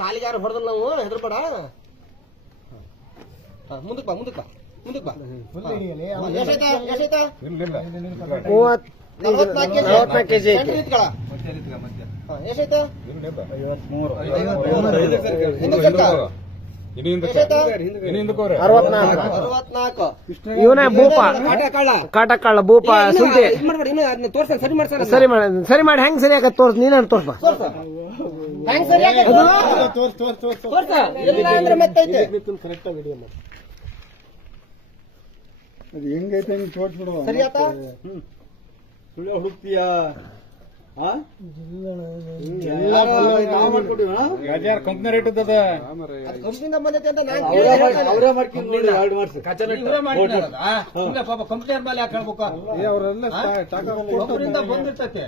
ಕಾಲಿಗೆ ಯಾರು ಹೊಡೆದಲ್ಲ ನಾವು ಹೆದರ್ಬೇಡ. ಮುಂದಕ್ಕೆ ಬಾ ಮುಂದಕ್ಕೆ ಬಾ ಮುಂದಕ್ಕೆ ಬಾ. ಕೆಜಿ ಎಷ್ಟಾಯ್ತು? ಇವನೇ ಭೂಪ ಕಾಟಕಳ್ಳ ಭೂಪ ಸುಂಟಿ ಸರಿ ಮಾಡಿ ಹೆಂಗ್ ಸರಿ ಆಗತ್ ತೋರ್ಸ್ ನೀನ ತೋರ್ಸ್ಬಾ. ಅದು ಹೆಂಗೈತೆ ಹಂಗೆ ತೋರ್ಸ್ಬಿಡುವ. ಸುಳ್ಳು ಹುಡುಕ್ತೀಯಾ? ಕಂಪ್ನಿ ರೇಟ್ ಇದ್ದದ ಕಂಪ್ನಿಯಿಂದ ಬಂದೈತೆ ಅಂತ ಅವರೇ ಮಾಡ್ಕೊಂಡು ನೋಡಿ 2 ವರ್ಷ ಪಾಪ ಕಂಪ್ನಿಯವ್ರ ಮೇಲೆ ಯಾಕೆ ಹೇಳ್ಬೇಕು? ಅವರೆಲ್ಲ ಬಂದಿರ್ತೈತೆ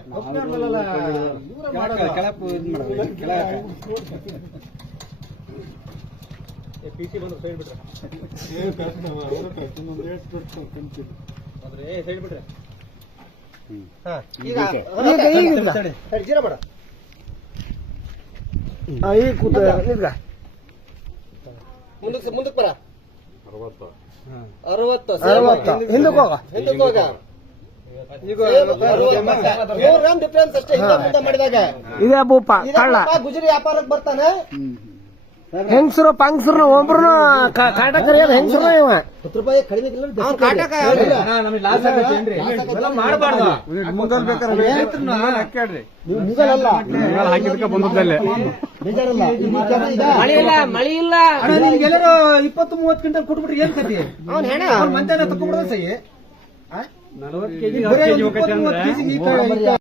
ಪಿಸಿ ಬಂದು ಸೈಡ್ ಬಿಟ್ರೆ ಸೈಡ್ ಬಿಟ್ರೆ ಈಗ ಜೀರ ಮಾಡ ಈಗ ಕೂತ ಮುಂದಕ್ಕೆ ಬರ. 60 ಹಿಂದಕ್ಕೆ ಹೋಗ. ಡಿಫ್ರೆನ್ಸ್ ಅಷ್ಟೇ ಮಾಡಿದಾಗ. ಇದೇ ಭೂಪ ಕಳ್ಳ ಗುಜರಿ ವ್ಯಾಪಾರಕ್ಕೆ ಬರ್ತಾನೆ. ಹೆಂಗಸರು ಪಂಗಸರು ಒಬ್ರು ಕಾಟಕರಿ ಹೆಂಗಸರು ಇವ 10 ರೂಪಾಯಿ ಕಡಿಮೆ ಕಾಟಕ ಮಾಡಬಾರ್ದು. ಮುಂದಲ್ ಬೇಕಾದ್ರೆ ಹಾಕಿದಕ್ಕೆ ಬಂದದ್ದಲ್ಲೇ ಮಳಿ ಇಲ್ಲ ಎಲ್ಲರೂ 20-30 ಕ್ವಿಂಟಲ್ ಕೊಟ್ಬಿಟ್ರೆ ಏನ್ ಕತಿ? ಮಧ್ಯಾಹ್ನ ತಕೊಂಡ್ಬಿಡೋದು ಸಹಿ 40 ಕೆಜಿ